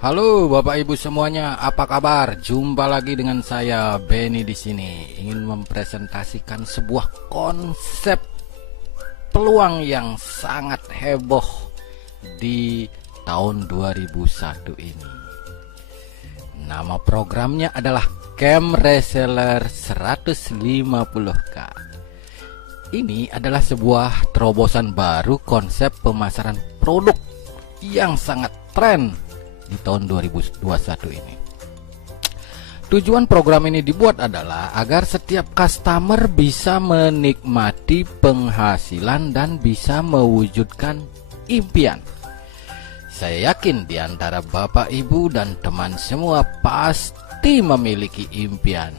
Halo Bapak Ibu semuanya, apa kabar? Jumpa lagi dengan saya Benny di sini. Ingin mempresentasikan sebuah konsep peluang yang sangat heboh di tahun 2001 ini. Nama programnya adalah Camp Reseller 150K. Ini adalah sebuah terobosan baru konsep pemasaran produk yang sangat tren di tahun 2021 ini. Tujuan program ini dibuat adalah agar setiap customer bisa menikmati penghasilan dan bisa mewujudkan impian. Saya yakin di antara Bapak Ibu dan teman semua pasti memiliki impian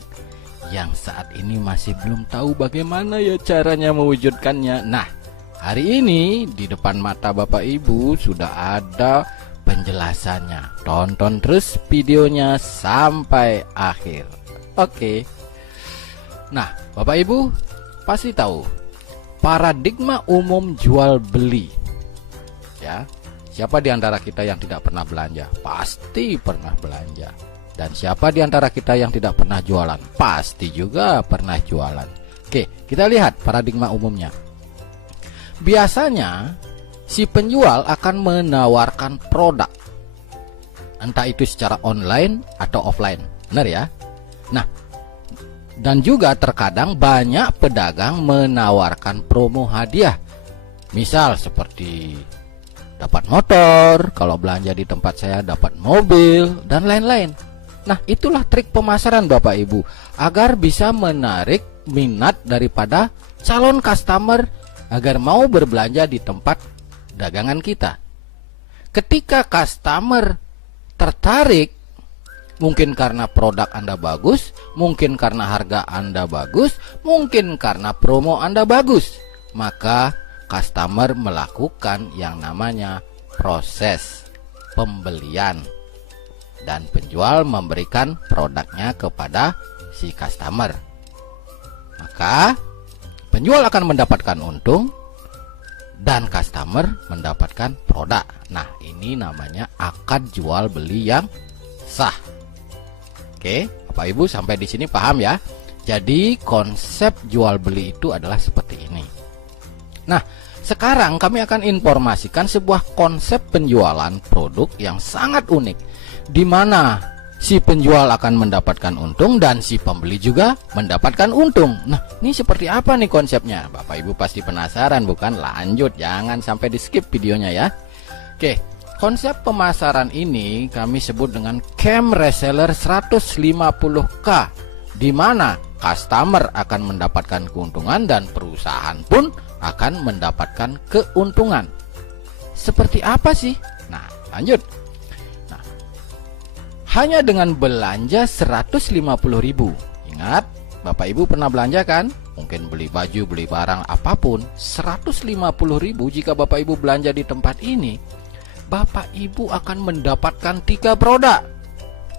yang saat ini masih belum tahu bagaimana ya caranya mewujudkannya. Nah, hari ini di depan mata Bapak Ibu sudah ada penjelasannya. Tonton terus videonya sampai akhir. Oke. Nah, Bapak Ibu pasti tahu paradigma umum jual beli. Ya. Siapa di antara kita yang tidak pernah belanja? Pasti pernah belanja. Dan siapa di antara kita yang tidak pernah jualan? Pasti juga pernah jualan. Oke, kita lihat paradigma umumnya. Biasanya si penjual akan menawarkan produk, entah itu secara online atau offline. Benar ya? Nah, dan juga terkadang banyak pedagang menawarkan promo hadiah. Misal seperti dapat motor, kalau belanja di tempat saya dapat mobil, dan lain-lain. Nah, itulah trik pemasaran Bapak Ibu, agar bisa menarik minat daripada calon customer agar mau berbelanja di tempat dagangan kita. Ketika customer tertarik, mungkin karena produk Anda bagus, mungkin karena harga Anda bagus, mungkin karena promo Anda bagus, maka customer melakukan yang namanya proses pembelian dan penjual memberikan produknya kepada si customer. Maka penjual akan mendapatkan untung dan customer mendapatkan produk. Nah, ini namanya akad jual beli yang sah. Oke, Bapak Ibu sampai di sini paham ya? Jadi konsep jual beli itu adalah seperti ini. Nah, sekarang kami akan informasikan sebuah konsep penjualan produk yang sangat unik, di mana si penjual akan mendapatkan untung dan si pembeli juga mendapatkan untung. Nah, ini seperti apa nih konsepnya? Bapak Ibu pasti penasaran bukan? Lanjut, jangan sampai di skip videonya ya. Oke, konsep pemasaran ini kami sebut dengan Camp Reseller 150K, di mana customer akan mendapatkan keuntungan dan perusahaan pun akan mendapatkan keuntungan. Seperti apa sih? Nah, lanjut. Hanya dengan belanja 150.000. Ingat, Bapak Ibu pernah belanja kan? Mungkin beli baju, beli barang apapun. 150.000 jika Bapak Ibu belanja di tempat ini, Bapak Ibu akan mendapatkan 3 produk.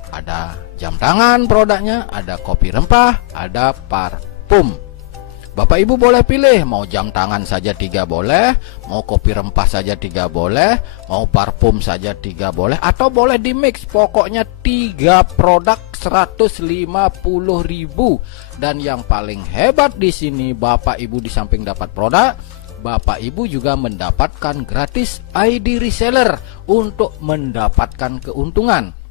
Ada jam tangan produknya, ada kopi rempah, ada parfum. Bapak Ibu boleh pilih, mau jam tangan saja 3 boleh, mau kopi rempah saja 3 boleh, mau parfum saja 3 boleh, atau boleh di mix. Pokoknya 3 produk 150.000. Dan yang paling hebat di sini, Bapak Ibu di samping dapat produk, Bapak Ibu juga mendapatkan gratis ID reseller untuk mendapatkan keuntungan.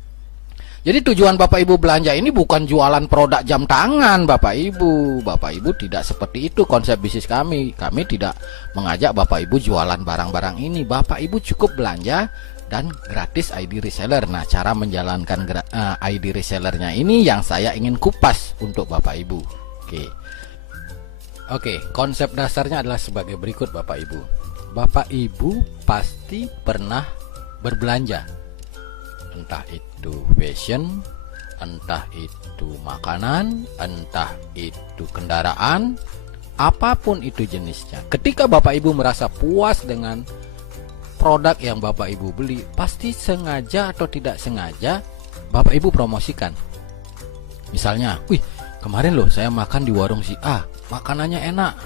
Jadi tujuan Bapak Ibu belanja ini bukan jualan produk jam tangan Bapak Ibu. Bapak Ibu tidak seperti itu konsep bisnis kami. Kami tidak mengajak Bapak Ibu jualan barang-barang ini. Bapak Ibu cukup belanja dan gratis ID reseller. Nah, cara menjalankan ID resellernya ini yang saya ingin kupas untuk Bapak Ibu. Oke, konsep dasarnya adalah sebagai berikut Bapak Ibu. Bapak Ibu pasti pernah berbelanja. Entah itu fashion, entah itu makanan, entah itu kendaraan, apapun itu jenisnya. Ketika Bapak Ibu merasa puas dengan produk yang Bapak Ibu beli, pasti sengaja atau tidak sengaja Bapak Ibu promosikan. Misalnya, wih, kemarin loh saya makan di warung si A, makanannya enak,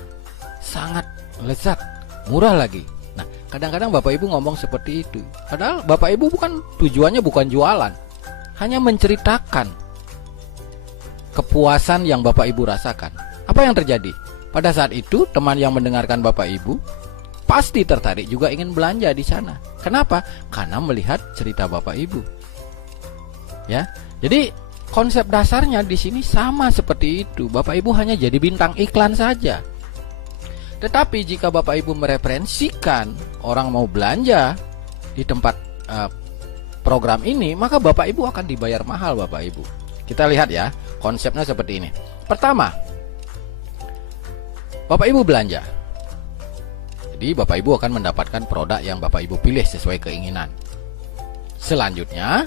sangat lezat, murah lagi. Nah, Kadang-kadang Bapak Ibu ngomong seperti itu. Padahal Bapak Ibu tujuannya bukan jualan. Hanya menceritakan kepuasan yang Bapak Ibu rasakan. Apa yang terjadi? Pada saat itu teman yang mendengarkan Bapak Ibu pasti tertarik juga ingin belanja di sana. Kenapa? Karena melihat cerita Bapak Ibu. Ya. Jadi konsep dasarnya di sini sama seperti itu. Bapak Ibu hanya jadi bintang iklan saja. Tetapi jika Bapak Ibu mereferensikan orang mau belanja di tempat program ini, maka Bapak Ibu akan dibayar mahal Bapak Ibu. Kita lihat ya, konsepnya seperti ini. Pertama, Bapak Ibu belanja. Jadi Bapak Ibu akan mendapatkan produk yang Bapak Ibu pilih sesuai keinginan. Selanjutnya,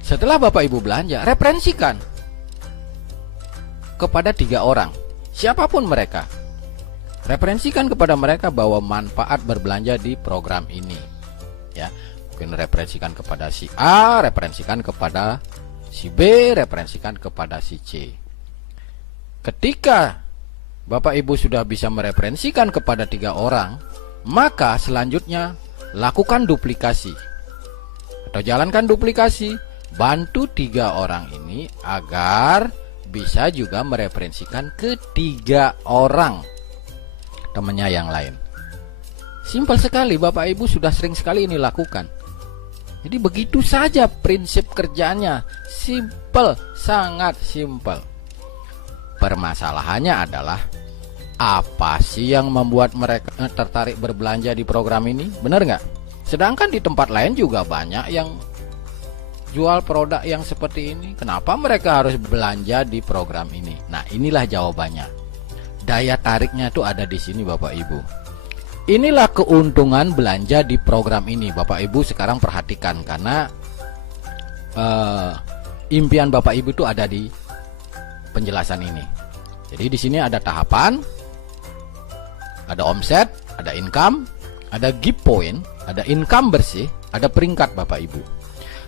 setelah Bapak Ibu belanja, referensikan kepada 3 orang, siapapun mereka. Referensikan kepada mereka bahwa manfaat berbelanja di program ini. Ya, mungkin referensikan kepada si A, referensikan kepada si B, referensikan kepada si C. Ketika Bapak Ibu sudah bisa mereferensikan kepada 3 orang, maka selanjutnya lakukan duplikasi atau jalankan duplikasi. Bantu 3 orang ini agar bisa juga mereferensikan ke 3 orang temannya yang lain. Simpel sekali, Bapak Ibu sudah sering sekali ini lakukan. Jadi begitu saja prinsip kerjanya. Simpel, sangat simpel. Permasalahannya adalah apa sih yang membuat mereka tertarik berbelanja di program ini? Benar nggak? Sedangkan di tempat lain juga banyak yang jual produk yang seperti ini. Kenapa mereka harus belanja di program ini? Nah, inilah jawabannya. Daya tariknya itu ada di sini Bapak Ibu. Inilah keuntungan belanja di program ini. Bapak Ibu sekarang perhatikan, karena impian Bapak Ibu itu ada di penjelasan ini. Jadi di sini ada tahapan, ada omset, ada income, ada gift point, ada income bersih, ada peringkat Bapak Ibu.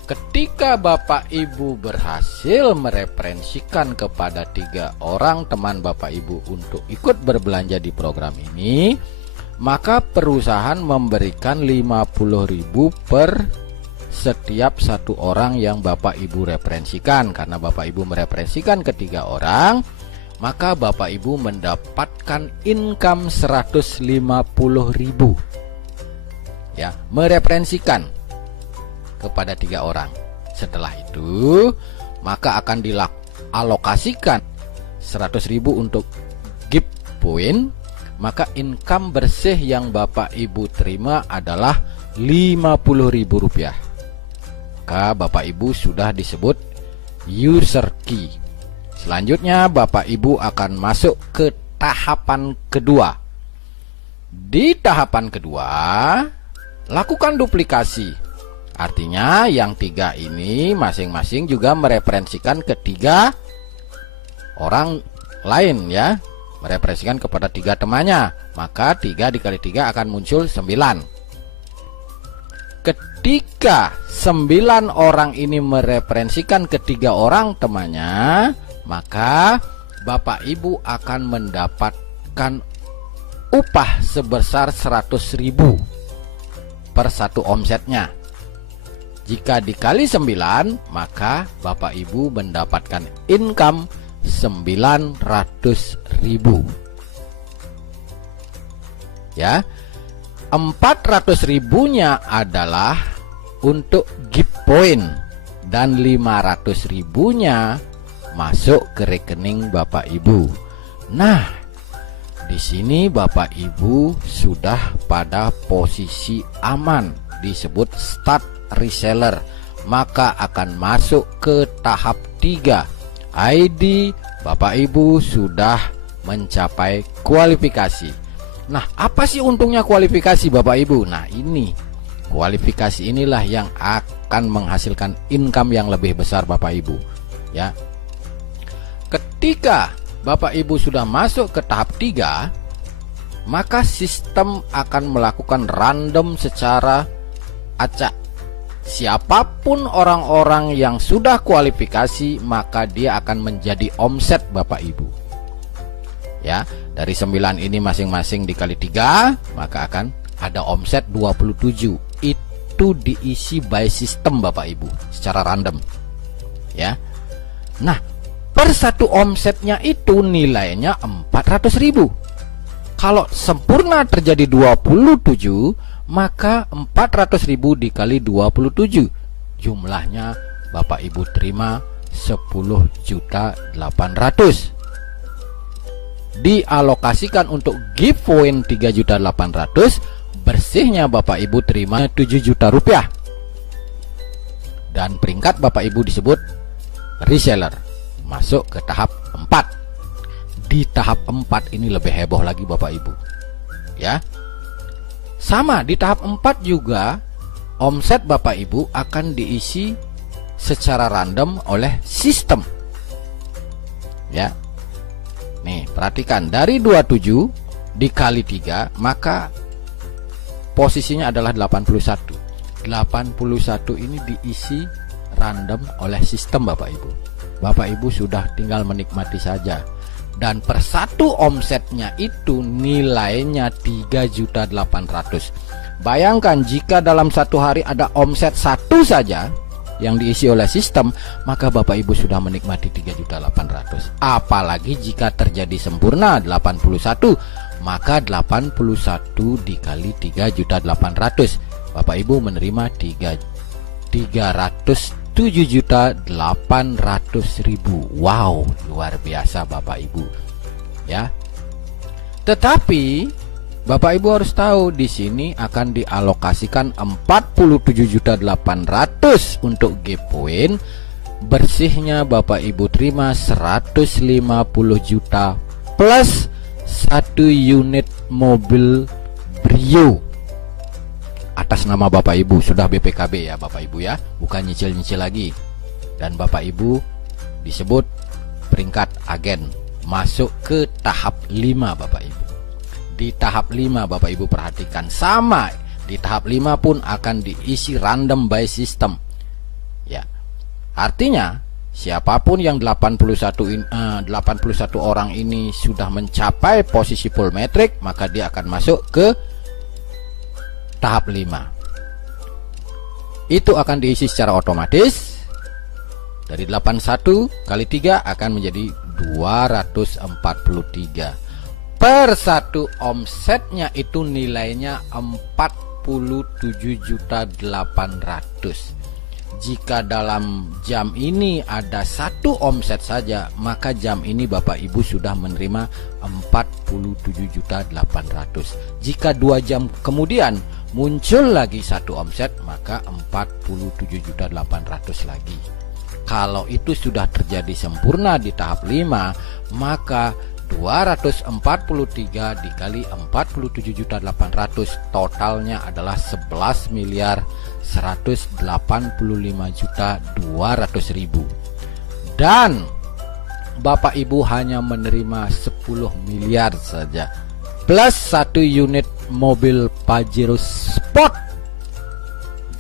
Ketika Bapak Ibu berhasil mereferensikan kepada 3 orang teman Bapak Ibu untuk ikut berbelanja di program ini, maka perusahaan memberikan 50.000 per setiap 1 orang yang Bapak Ibu referensikan. Karena Bapak Ibu mereferensikan ke 3 orang, maka Bapak Ibu mendapatkan income 150.000. Ya, mereferensikan kepada 3 orang. Setelah itu, maka akan dialokasikan 100.000 untuk gift point. Maka income bersih yang Bapak Ibu terima adalah Rp50.000. Maka Bapak Ibu sudah disebut user key. Selanjutnya Bapak Ibu akan masuk ke tahapan kedua. Di tahapan kedua, lakukan duplikasi. Artinya yang 3 ini masing-masing juga mereferensikan ke 3 orang lain ya. Mereferensikan kepada 3 temannya. Maka 3 dikali 3 akan muncul 9. Ketika 9 orang ini mereferensikan ke 3 orang temannya, maka Bapak Ibu akan mendapatkan upah sebesar 100.000 per 1 omsetnya. Jika dikali 9, maka Bapak Ibu mendapatkan income 900.000. Ya, 400.000-nya adalah untuk gift point dan 500.000-nya masuk ke rekening Bapak Ibu. Nah, di sini Bapak Ibu sudah pada posisi aman, disebut start reseller, maka akan masuk ke tahap 3. ID Bapak Ibu sudah mencapai kualifikasi. Nah, apa sih untungnya kualifikasi Bapak Ibu? Nah, ini kualifikasi inilah yang akan menghasilkan income yang lebih besar Bapak Ibu. Ya. Ketika Bapak Ibu sudah masuk ke tahap 3, maka sistem akan melakukan random secara acak. Siapapun orang-orang yang sudah kualifikasi, maka dia akan menjadi omset Bapak Ibu. Ya, dari 9 ini masing-masing dikali 3, maka akan ada omset 27. Itu diisi by system Bapak Ibu secara random. Ya. Nah, per satu omsetnya itu nilainya 400.000. Kalau sempurna terjadi 27, maka 400.000 dikali 27. Jumlahnya Bapak Ibu terima 10.800.000. Dialokasikan untuk giveaway 3.800.000, bersihnya Bapak Ibu terima 7 juta rupiah. Dan peringkat Bapak Ibu disebut reseller, masuk ke tahap 4. Di tahap 4 ini lebih heboh lagi Bapak Ibu. Ya. Sama, di tahap 4 juga omset Bapak Ibu akan diisi secara random oleh sistem. Ya. Nih, perhatikan, dari 27 dikali 3, maka posisinya adalah 81. 81 ini diisi random oleh sistem Bapak Ibu. Bapak Ibu sudah tinggal menikmati saja. Dan per satu omsetnya itu nilainya 3.800.000. Bayangkan jika dalam satu hari ada omset 1 saja yang diisi oleh sistem, maka Bapak Ibu sudah menikmati 3.800.000. Apalagi jika terjadi sempurna 81, maka 81 dikali 3.800.000. Bapak Ibu menerima 307.800.000. Wow, luar biasa Bapak Ibu. Ya. Tetapi Bapak Ibu harus tahu, di sini akan dialokasikan 47.800.000 untuk giveaway. Bersihnya Bapak Ibu terima 150 juta plus 1 unit mobil Brio atas nama Bapak Ibu. Sudah BPKB ya Bapak Ibu ya, bukan nyicil-nyicil lagi. Dan Bapak Ibu disebut peringkat agen, masuk ke tahap 5 Bapak Ibu. Di tahap 5 Bapak Ibu perhatikan, sama, di tahap 5 pun akan diisi random by system. Ya. Artinya siapapun yang 81 orang ini sudah mencapai posisi full metric, maka dia akan masuk ke tahap 5. Itu akan diisi secara otomatis. Dari 81 kali 3 akan menjadi 243. Per satu omsetnya itu nilainya 47.800.000. Jika dalam jam ini ada 1 omset saja, maka jam ini Bapak Ibu sudah menerima 47.800.000. Jika 2 jam kemudian muncul lagi 1 omset, maka 47.800.000 lagi. Kalau itu sudah terjadi sempurna di tahap 5, maka 243 dikali 47.800.000 totalnya adalah 11.185.200.000. Dan Bapak Ibu hanya menerima 10 miliar saja plus 1 unit mobil Pajero Sport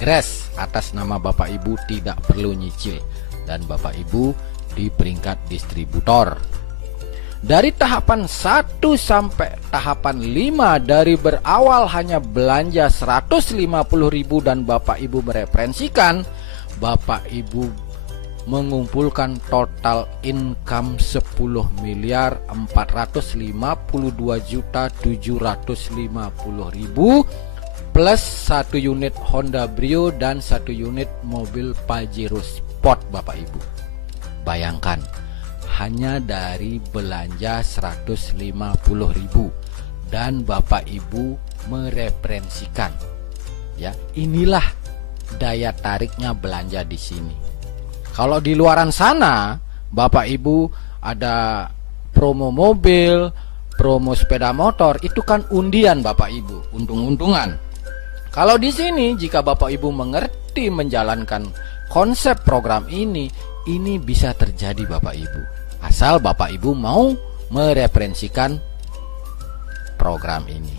Grass atas nama Bapak Ibu, tidak perlu nyicil, dan Bapak Ibu di peringkat distributor. Dari tahapan 1 sampai tahapan 5, dari berawal hanya belanja 150.000 dan Bapak Ibu mereferensikan, Bapak Ibu mengumpulkan total income 10.452.750.000 plus 1 unit Honda Brio dan 1 unit mobil Pajero Sport Bapak Ibu. Bayangkan, hanya dari belanja 150.000 dan Bapak Ibu mereferensikan. Ya, inilah daya tariknya belanja di sini. Kalau di luaran sana, Bapak Ibu ada promo mobil, promo sepeda motor, itu kan undian Bapak Ibu, untung-untungan. Kalau di sini jika Bapak Ibu mengerti menjalankan konsep program ini bisa terjadi Bapak Ibu. Asal Bapak Ibu mau mereferensikan program ini.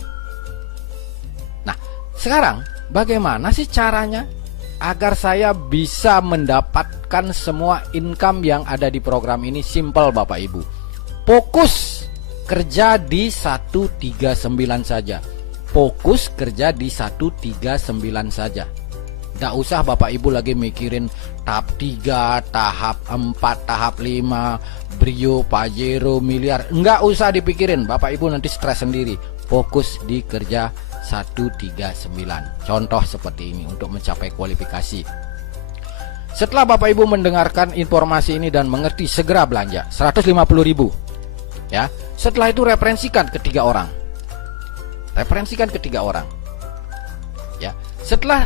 Nah, sekarang bagaimana sih caranya agar saya bisa mendapatkan semua income yang ada di program ini? Simple Bapak Ibu. Fokus kerja di 139 saja. fokus kerja di 139 saja. Nggak usah Bapak Ibu lagi mikirin tahap 3, tahap 4, tahap 5, Brio, Pajero, miliar. Nggak usah dipikirin, Bapak Ibu nanti stres sendiri. Fokus di kerja 139. Contoh seperti ini untuk mencapai kualifikasi. Setelah Bapak Ibu mendengarkan informasi ini dan mengerti, segera belanja 150.000. Ya. Setelah itu referensikan ke 3 orang. Referensikan ke 3 orang. Ya. Setelah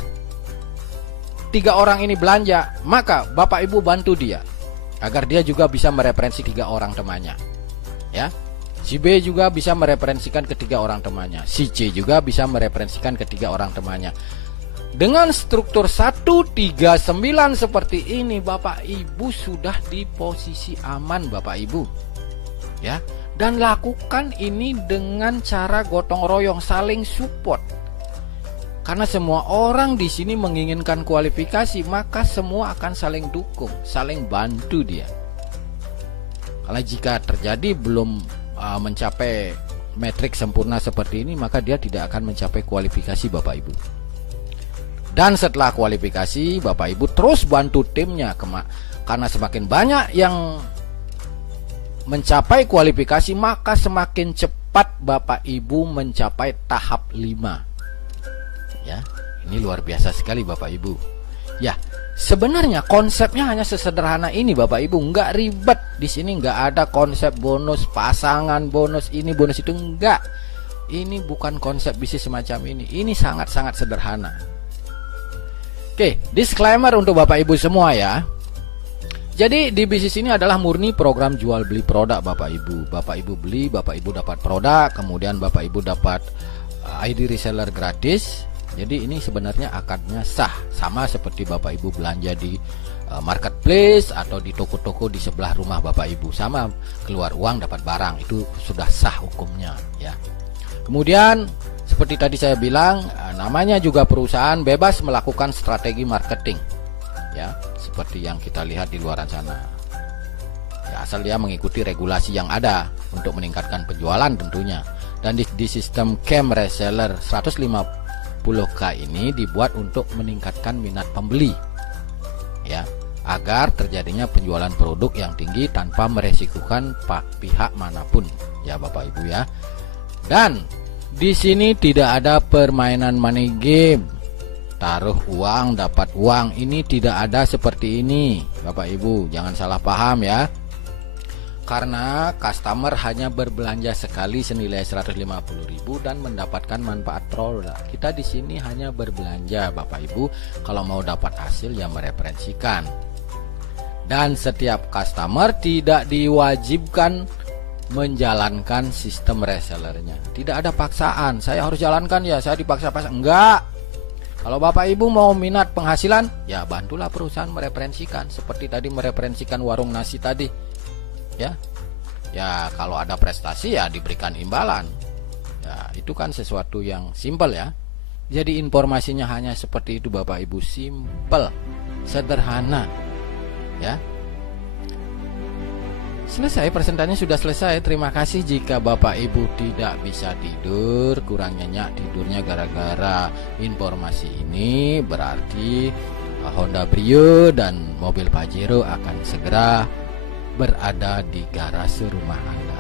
3 orang ini belanja, maka Bapak Ibu bantu dia agar dia juga bisa mereferensi 3 orang temannya. Ya. Si B juga bisa mereferensikan ke 3 orang temannya. Si C juga bisa mereferensikan ke 3 orang temannya. Dengan struktur 139 seperti ini, Bapak Ibu sudah di posisi aman, Bapak Ibu. Ya. Dan lakukan ini dengan cara gotong royong, saling support. Karena semua orang di sini menginginkan kualifikasi, maka semua akan saling dukung, saling bantu dia. Kalau jika terjadi belum mencapai metrik sempurna seperti ini, maka dia tidak akan mencapai kualifikasi Bapak Ibu. Dan setelah kualifikasi, Bapak Ibu terus bantu timnya, karena semakin banyak yang mencapai kualifikasi, maka semakin cepat Bapak Ibu mencapai tahap 5. Ya, ini luar biasa sekali Bapak Ibu. Ya, sebenarnya konsepnya hanya sesederhana ini Bapak Ibu, nggak ribet. Di sini nggak ada konsep bonus pasangan, bonus ini, bonus itu, enggak. Ini bukan konsep bisnis semacam ini. Ini sangat-sangat sederhana. Oke, disclaimer untuk Bapak Ibu semua ya. Jadi di bisnis ini adalah murni program jual beli produk Bapak Ibu. Bapak Ibu beli, Bapak Ibu dapat produk, kemudian Bapak Ibu dapat ID reseller gratis. Jadi ini sebenarnya akadnya sah, sama seperti Bapak Ibu belanja di marketplace atau di toko-toko di sebelah rumah Bapak Ibu, sama keluar uang dapat barang, itu sudah sah hukumnya ya. Kemudian seperti tadi saya bilang, namanya juga perusahaan bebas melakukan strategi marketing ya, seperti yang kita lihat di luar sana ya, asal dia mengikuti regulasi yang ada untuk meningkatkan penjualan tentunya. Dan di sistem camp reseller 150K ini dibuat untuk meningkatkan minat pembeli ya, agar terjadinya penjualan produk yang tinggi tanpa meresikukan pihak manapun ya Bapak Ibu ya. Dan di sini tidak ada permainan money game, taruh uang dapat uang, ini tidak ada seperti ini Bapak Ibu, jangan salah paham ya. Karena customer hanya berbelanja sekali senilai 150.000 dan mendapatkan manfaat produk. Kita di sini hanya berbelanja Bapak Ibu, kalau mau dapat hasil ya mereferensikan. Dan setiap customer tidak diwajibkan menjalankan sistem resellernya. Tidak ada paksaan, saya harus jalankan ya, saya dipaksa-paksa. Enggak. Kalau Bapak Ibu mau minat penghasilan, ya bantulah perusahaan mereferensikan. Seperti tadi mereferensikan warung nasi tadi. Ya kalau ada prestasi ya diberikan imbalan ya, itu kan sesuatu yang simpel ya. Jadi informasinya hanya seperti itu Bapak Ibu, simpel, sederhana ya. Selesai, presentasinya sudah selesai. Terima kasih. Jika Bapak Ibu tidak bisa tidur, kurang nyenyak tidurnya gara-gara informasi ini, berarti Honda Brio dan mobil Pajero akan segera berada di garasi rumah Anda.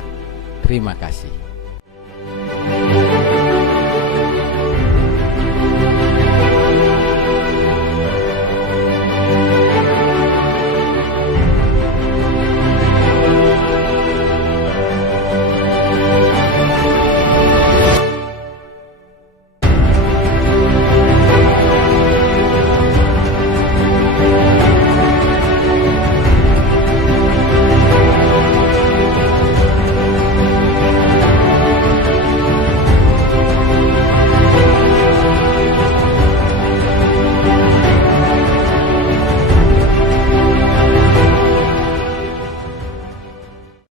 Terima kasih.